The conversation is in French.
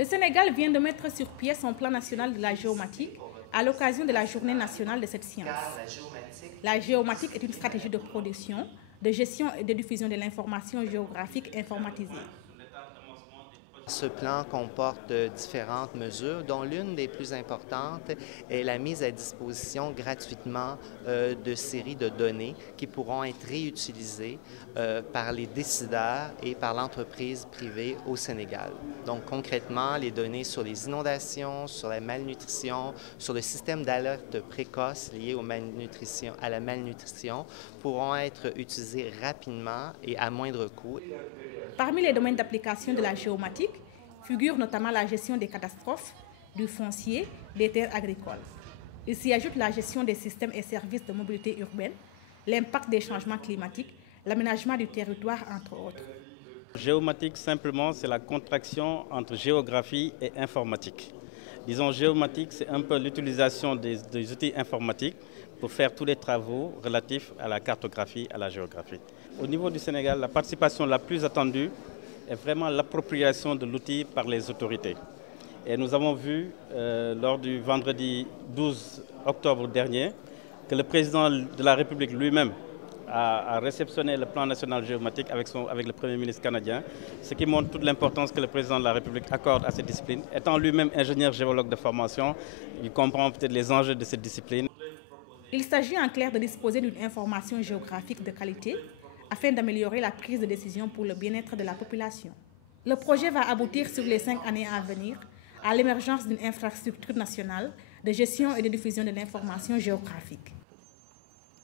Le Sénégal vient de mettre sur pied son plan national de la géomatique à l'occasion de la journée nationale de cette science. La géomatique est une stratégie de production, de gestion et de diffusion de l'information géographique informatisée. Ce plan comporte différentes mesures, dont l'une des plus importantes est la mise à disposition gratuitement de séries de données qui pourront être réutilisées par les décideurs et par l'entreprise privée au Sénégal. Donc concrètement, les données sur les inondations, sur la malnutrition, sur le système d'alerte précoce lié à la malnutrition pourront être utilisées rapidement et à moindre coût. Parmi les domaines d'application de la géomatique figure notamment la gestion des catastrophes, du foncier, des terres agricoles. Il s'y ajoute la gestion des systèmes et services de mobilité urbaine, l'impact des changements climatiques, l'aménagement du territoire, entre autres. Géomatique, simplement, c'est la contraction entre géographie et informatique. Disons, géomatique, c'est un peu l'utilisation des outils informatiques pour faire tous les travaux relatifs à la cartographie, à la géographie. Au niveau du Sénégal, la participation la plus attendue est vraiment l'appropriation de l'outil par les autorités. Et nous avons vu lors du vendredi 12 octobre dernier que le président de la République lui-même a réceptionné le plan national géomatique avec le Premier ministre canadien, ce qui montre toute l'importance que le président de la République accorde à cette discipline. Étant lui-même ingénieur géologue de formation, il comprend peut-être les enjeux de cette discipline. Il s'agit en clair de disposer d'une information géographique de qualité afin d'améliorer la prise de décision pour le bien-être de la population. Le projet va aboutir sur les 5 années à venir à l'émergence d'une infrastructure nationale de gestion et de diffusion de l'information géographique.